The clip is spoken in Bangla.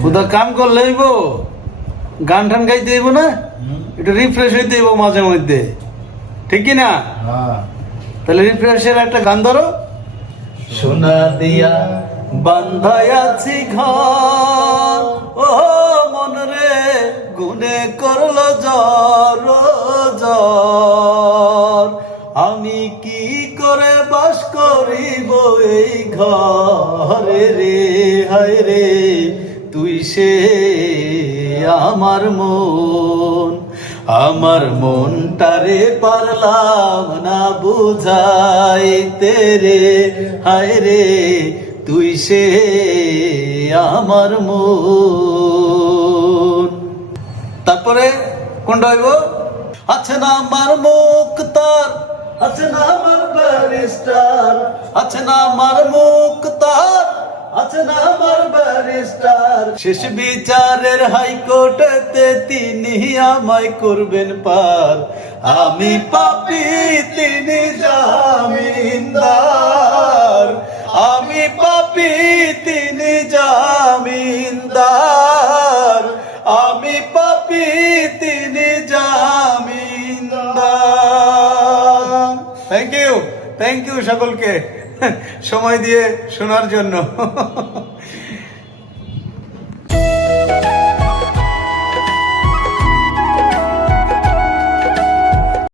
খুদা কাম করলে হইব, গান টান গাইতে হইব না, একটু রিফ্রেশ হইতে হইব মাঝে মধ্যে, ঠিক কি না? তাহলে রিফ্রেশের একটা গান ধরো। সোনা দিয়া বান্ধাই আছি ঘর, ও মন রে গুনে করলো জ্বর জ্বর, আমি কি করে বাস করিব এই ঘরে রে, হায় রে তুই সে আমার মন, আমার মনটারে পারলাম না বুঝাইতে রে, হায় রে তুই সে আমার মন। তারপরে কোনটা হইব? আছে না আমার মুক্তার, আছে না আমার ব্যারিস্টার, আছে না আমার মুক্তার, আছে না আমার ব্যারিস্টার, শেষ বিচারের হাইকোর্টেতে তিনি আমায় করবেন পার, আমি পাপী তিনি জামিনদার, আমি পাপী তিনি জামিনদার, আমি পাপী তিনি জামিনদার। থ্যাংক ইউ সকলকে সময় দিয়ে শোনার জন্য।